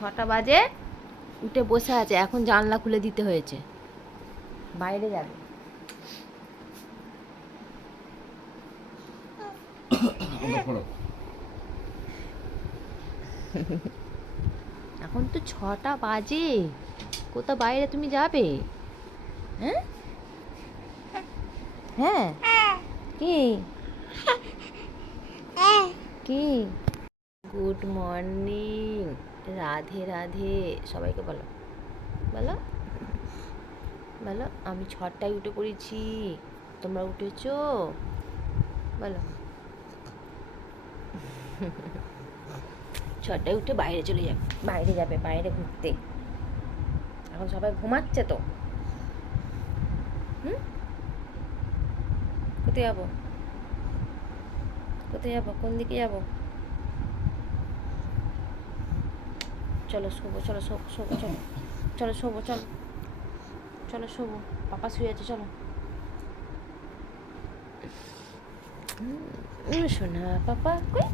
6টা বাজে, উঠে বসে আছে। এখন জানলা খুলে দিতে হয়েছে, বাইরে যাবে। এখন তো 6টা বাজে, কোথা বাইরে তুমি যাবে? হ্যাঁ হ্যাঁ, কি কি? গুড মর্নিং, রাধে রাধে সবাইকে বলো, বলো বলো। আমি 6টায় উঠে পড়েছি, তোমরা উঠেছো? বলো। 6টায় উঠে বাইরে চলে যাবে, বাইরে যাবে, বাইরে ঘুরতে। এখন সবাই ঘুমাচ্ছে তো। হুম, কোথায় যাবো? কোথায় যাবো? কোন দিকে যাবো? চলো শোবো, চলো শোবো, শোবো, চলো চলো শোবো, চলো চলো শোবো। পাপা শুয়ে আছে, চলো। শোনা পাপা কই?